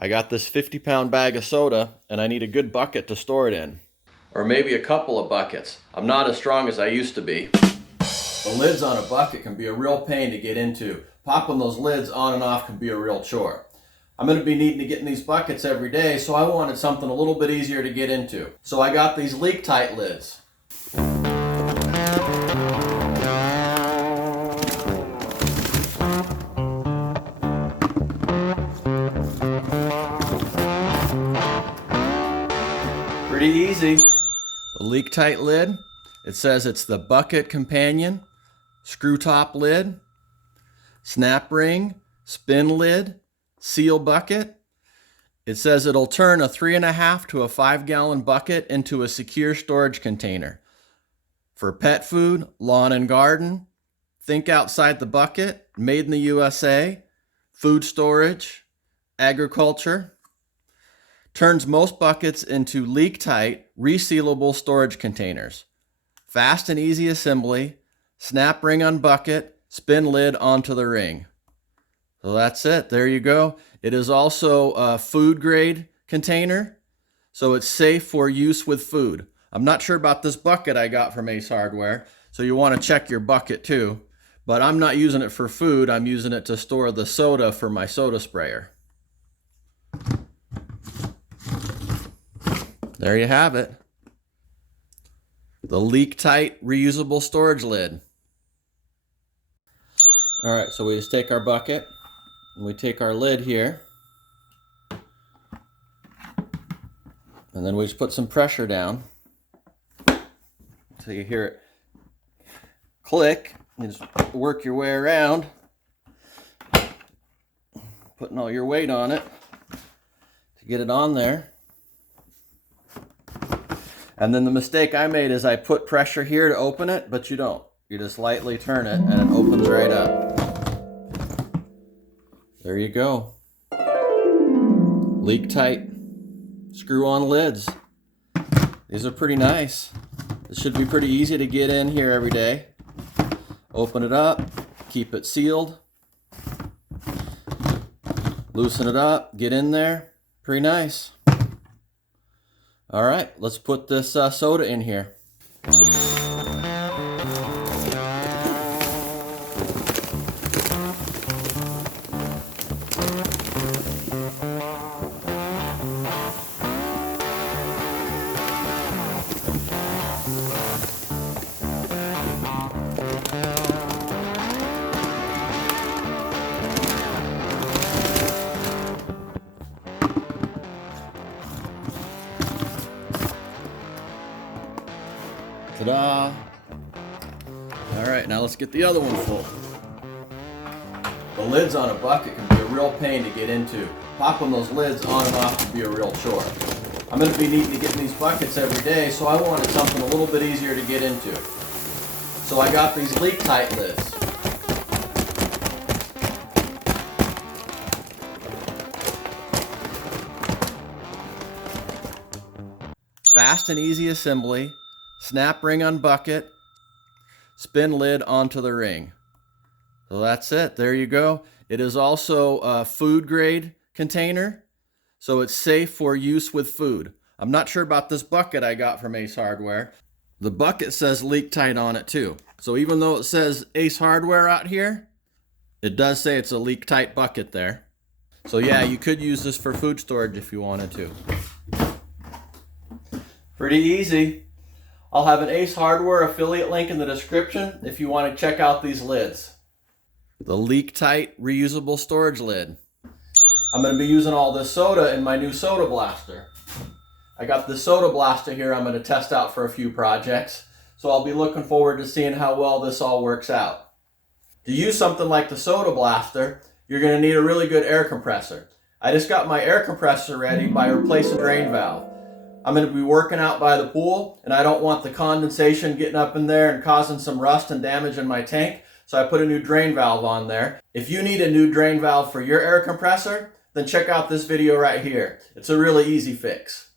I got this 50-pound bag of soda and I need a good bucket to store it in. Or maybe a couple of buckets. I'm not as strong as I used to be. The lids on a bucket can be a real pain to get into. Popping those lids on and off can be a real chore. I'm going to be needing to get in these buckets every day, so I wanted something a little bit easier to get into. So I got these LEAKTITE lids. Pretty easy. The LEAKTITE lid, it says it's the bucket companion, screw top lid, snap ring, spin lid, seal bucket. It says it'll turn a 3.5 to a 5-gallon bucket into a secure storage container. For pet food, lawn and garden, think outside the bucket, made in the USA, food storage, agriculture. Turns most buckets into LEAKTITE resealable storage containers. Fast and easy assembly, snap ring on bucket, spin lid onto the ring. So that's it, there you go. It is also a food grade container, so it's safe for use with food. I'm not sure about this bucket I got from Ace Hardware, so you want to check your bucket too. But I'm not using it for food, I'm using it to store the soda for my soda sprayer. There you have it. The LEAKTITE reusable storage lid. All right, so we just take our bucket and we take our lid here. And then we just put some pressure down. So you hear it click. You just work your way around, putting all your weight on it to get it on there. And then the mistake I made is I put pressure here to open it, but you don't. You just lightly turn it and it opens right up. There you go. LEAKTITE screw-on lids. These are pretty nice. This should be pretty easy to get in here every day. Open it up, keep it sealed. Loosen it up, get in there. Pretty nice. All right, let's put this soda in here. Ta-da! All right, now let's get the other one full. The lids on a bucket can be a real pain to get into. Popping those lids on and off can be a real chore. I'm going to be needing to get in these buckets every day, so I wanted something a little bit easier to get into. So I got these LEAKTITE lids. Fast and easy assembly. Snap ring on bucket, spin lid onto the ring. So that's it, there you go. It is also a food grade container, so it's safe for use with food. I'm not sure about this bucket I got from Ace Hardware. The bucket says LEAKTITE on it too. So even though it says Ace Hardware out here, it does say it's a LEAKTITE bucket there. So yeah, you could use this for food storage if you wanted to. Pretty easy. I'll have an Ace Hardware affiliate link in the description if you want to check out these lids. The LEAKTITE reusable storage lid. I'm going to be using all this soda in my new soda blaster. I got this soda blaster here I'm going to test out for a few projects, so I'll be looking forward to seeing how well this all works out. To use something like the soda blaster, you're going to need a really good air compressor. I just got my air compressor ready by replacing the drain valve. I'm going to be working out by the pool, and I don't want the condensation getting up in there and causing some rust and damage in my tank, so I put a new drain valve on there. If you need a new drain valve for your air compressor, then check out this video right here. It's a really easy fix.